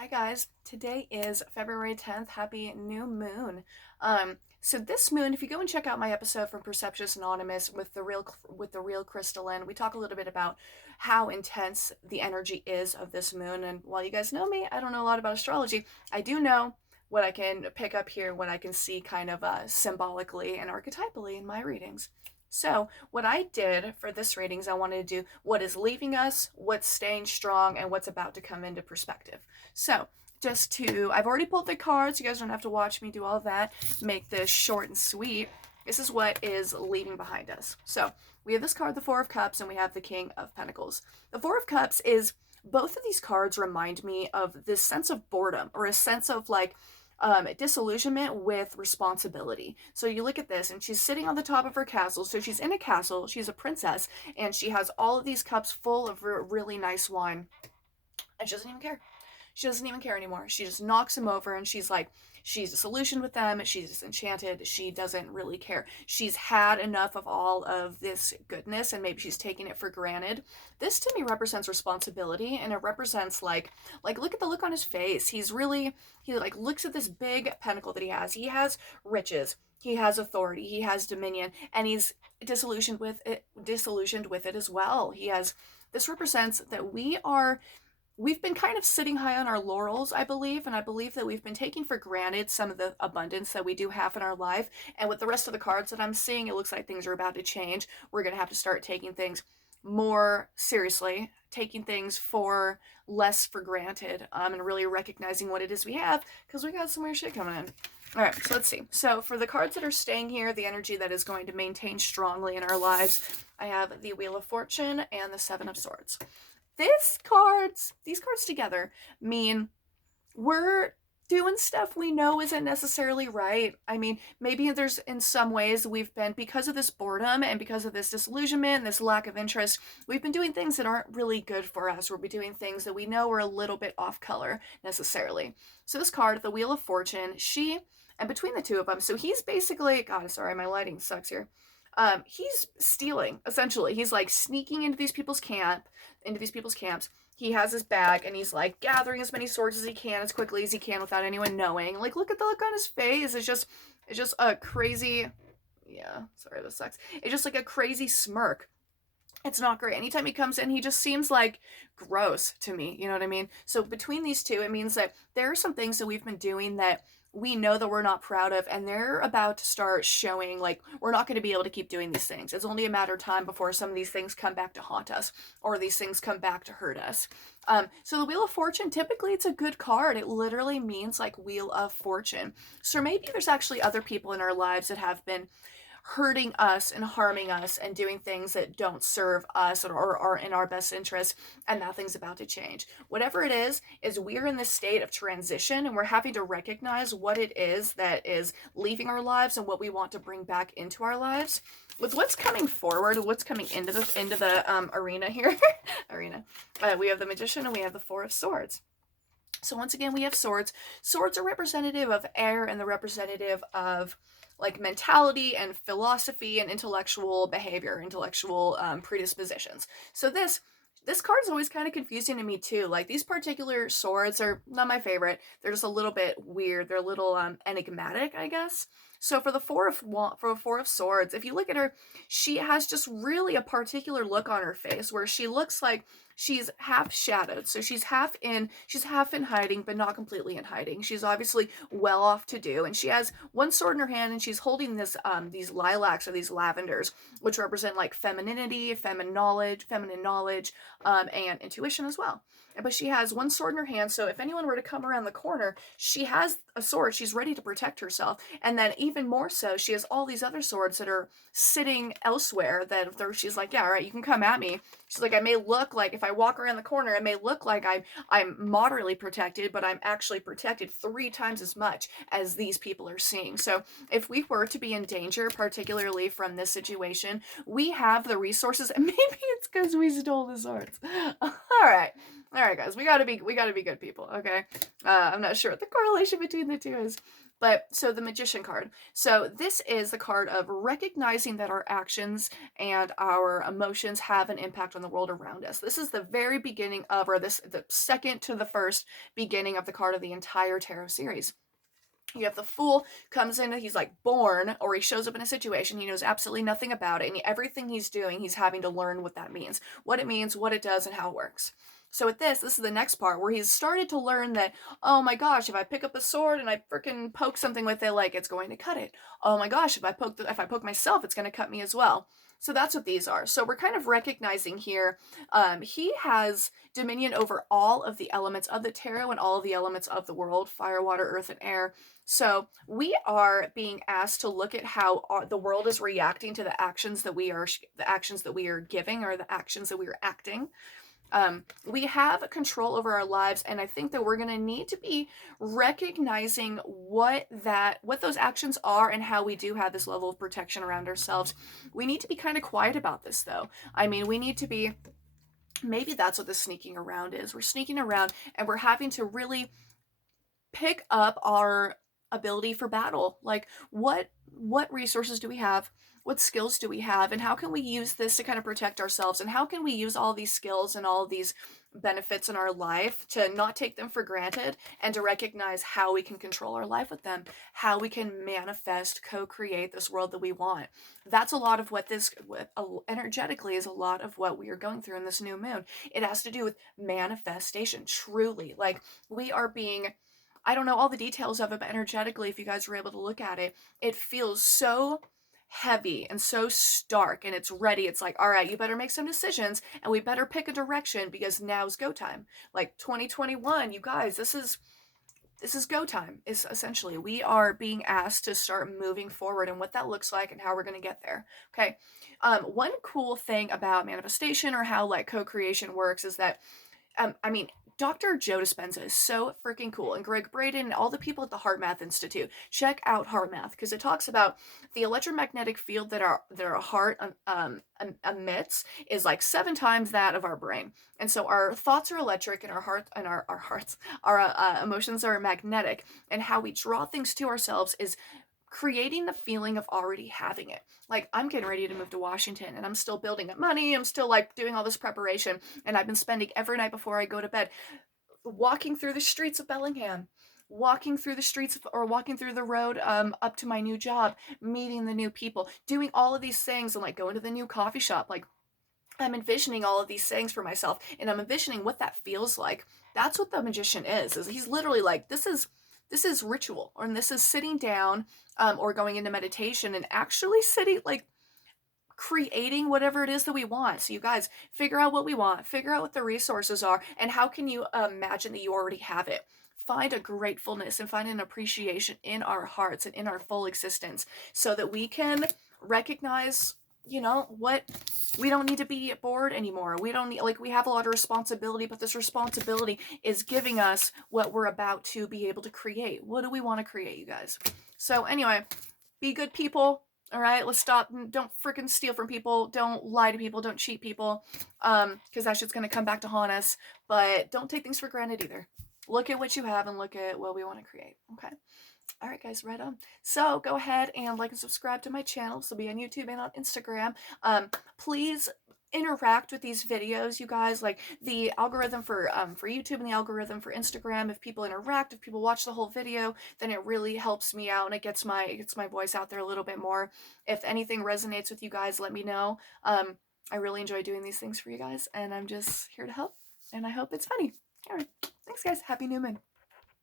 Hi guys, today is February 10th. Happy new moon. So this moon, if you go and check out my episode from Perceptuous Anonymous with the real crystalline, we talk a little bit about how intense the energy is of this moon. And while you guys know me, I don't know a lot about astrology. I do know what I can pick up here, what I can see kind of symbolically and archetypally in my readings. So, what I did for this reading is I wanted to do what is leaving us, what's staying strong, and what's about to come into perspective. So, I've already pulled the cards. You guys don't have to watch me do all that. Make this short and sweet. This is what is leaving behind us. So, we have this card, the Four of Cups, and we have the King of Pentacles. The Four of Cups is, both of these cards remind me of this sense of boredom or a sense of like, disillusionment with responsibility. So you look at this, and she's sitting on the top of her castle. So she's in a castle, she's a princess, and she has all of these cups full of really nice wine, and she doesn't even care. She doesn't even care anymore. She just knocks him over, and she's like, she's disillusioned with them. She's disenchanted. She doesn't really care. She's had enough of all of this goodness, and maybe she's taking it for granted. This to me represents responsibility, and it represents like look at the look on his face. He like looks at this big pentacle that he has. He has riches. He has authority. He has dominion, and he's disillusioned with it as well. He has. This represents that we've been kind of sitting high on our laurels, I believe, and I believe that we've been taking for granted some of the abundance that we do have in our life. And with the rest of the cards that I'm seeing, it looks like things are about to change. We're going to have to start taking things more seriously, taking things for less for granted, and really recognizing what it is we have, because we got some weird shit coming in. All right, so let's see. So for the cards that are staying here, the energy that is going to maintain strongly in our lives, I have the Wheel of Fortune and the Seven of Swords. These cards together mean we're doing stuff we know isn't necessarily right. I mean, maybe there's in some ways we've been, because of this boredom and because of this disillusionment, this lack of interest, we've been doing things that aren't really good for us. We'll be doing things that we know are a little bit off color necessarily. So this card, the Wheel of Fortune, and between the two of them, so he's basically, God, sorry, my lighting sucks here. He's stealing, essentially. He's like sneaking into these people's camps. He has his bag, and he's like gathering as many swords as he can as quickly as he can without anyone knowing. Like, look at the look on his face. It's just a crazy, yeah, sorry, this sucks. It's just like a crazy smirk. It's not great. Anytime he comes in, he just seems like gross to me. You know what I mean? So between these two, it means that there are some things that we've been doing that we know that we're not proud of, and they're about to start showing like we're not going to be able to keep doing these things. It's only a matter of time before some of these things come back to haunt us, or these things come back to hurt us. So the Wheel of Fortune, typically it's a good card. It literally means like Wheel of Fortune. So maybe there's actually other people in our lives that have been hurting us and harming us and doing things that don't serve us or are in our best interest, and nothing's about to change. Whatever it is we're in this state of transition, and we're having to recognize what it is that is leaving our lives and what we want to bring back into our lives. With what's coming forward, what's coming into the arena here, we have the Magician and we have the Four of Swords. So once again, we have swords. Swords are representative of air, and the representative of like mentality and philosophy and intellectual behavior, intellectual predispositions. So this card is always kind of confusing to me too. Like, these particular swords are not my favorite. They're just a little bit weird. They're a little enigmatic, I guess. So for the Four of Swords, if you look at her, she has just really a particular look on her face where she looks like she's half shadowed. So she's half in hiding, but not completely in hiding. She's obviously well off to do, and she has one sword in her hand, and she's holding these lilacs or these lavenders, which represent like femininity, feminine knowledge, and intuition as well. But she has one sword in her hand, so if anyone were to come around the corner, she has a sword. She's ready to protect herself. And then even more so, she has all these other swords that are sitting elsewhere that she's like, yeah, all right, you can come at me. She's like, I may look like, if I walk around the corner, it may look like I'm moderately protected, but I'm actually protected 3 times as much as these people are seeing. So if we were to be in danger, particularly from this situation, we have the resources, and maybe it's because we stole the swords. All right. All right, guys, we gotta be good people, okay? I'm not sure what the correlation between the two is, but so the Magician card. So this is the card of recognizing that our actions and our emotions have an impact on the world around us. This is the very beginning of, or this the second to the first beginning of the card of the entire tarot series. You have the Fool comes in, he's like born, or he shows up in a situation, he knows absolutely nothing about it, and everything he's doing, he's having to learn what that means, what it means, what it does, and how it works. So with this is the next part where he's started to learn that, oh my gosh, if I pick up a sword and I freaking poke something with it, like it's going to cut it. Oh my gosh, if I poke myself, it's going to cut me as well. So that's what these are. So we're kind of recognizing here, he has dominion over all of the elements of the tarot and all of the elements of the world: fire, water, earth, and air. So we are being asked to look at how the world is reacting to the actions that we are giving, or the actions that we are acting. We have control over our lives, and I think that we're going to need to be recognizing what those actions are and how we do have this level of protection around ourselves. We need to be kind of quiet about this, though. I mean, we need to be. Maybe that's what the sneaking around is. We're sneaking around, and we're having to really pick up our ability for battle. Like, what resources do we have? What skills do we have? And how can we use this to kind of protect ourselves? And how can we use all these skills and all these benefits in our life to not take them for granted, and to recognize how we can control our life with them, how we can manifest, co-create this world that we want. That's a lot of what this energetically is a lot of what we are going through in this new moon. It has to do with manifestation, truly. Like, we are being, I don't know all the details of it, but energetically, if you guys were able to look at it, it feels so heavy and so stark, and it's ready. It's like, all right, you better make some decisions, and we better pick a direction, because now's go time. Like 2021, you guys, this is go time. Is essentially, we are being asked to start moving forward, and what that looks like and how we're going to get there. Okay. One cool thing about manifestation, or how like co-creation works, is that I mean, Dr. Joe Dispenza is so freaking cool, and Greg Braden and all the people at the Heart Math Institute. Check out Heart Math, because it talks about the electromagnetic field that our heart emits is like 7 times that of our brain. And so our thoughts are electric, and our hearts, our emotions are magnetic, and how we draw things to ourselves is creating the feeling of already having it. Like, I'm getting ready to move to Washington, and I'm still building up money. I'm still like doing all this preparation, and I've been spending every night before I go to bed walking through the streets of Bellingham, walking through the streets or walking through the road up to my new job, meeting the new people, doing all of these things, and like going to the new coffee shop. Like, I'm envisioning all of these things for myself, and I'm envisioning what that feels like. That's what the magician is he's literally like, this is ritual, or this is sitting down, or going into meditation and actually sitting, like, creating whatever it is that we want. So you guys figure out what we want, figure out what the resources are, and how can you imagine that you already have it. Find a gratefulness and find an appreciation in our hearts and in our full existence, so that we can recognize, what we don't need to be bored anymore. We don't need, like, we have a lot of responsibility, but this responsibility is giving us what we're about to be able to create. What do we want to create, you guys? So anyway, be good people. All right, let's stop. Don't freaking steal from people. Don't lie to people. Don't cheat people, because that shit's gonna come back to haunt us. But don't take things for granted either. Look at what you have and look at what we want to create. Okay. All right, guys, right on. So go ahead and like and subscribe to my channel. This will be on YouTube and on Instagram. Please interact with these videos, you guys. Like, the algorithm for YouTube and the algorithm for Instagram, if people interact, if people watch the whole video, then it really helps me out, and it gets my voice out there a little bit more. If anything resonates with you guys, let me know. I really enjoy doing these things for you guys, and I'm just here to help, and I hope it's funny. All right, thanks, guys. Happy New Moon.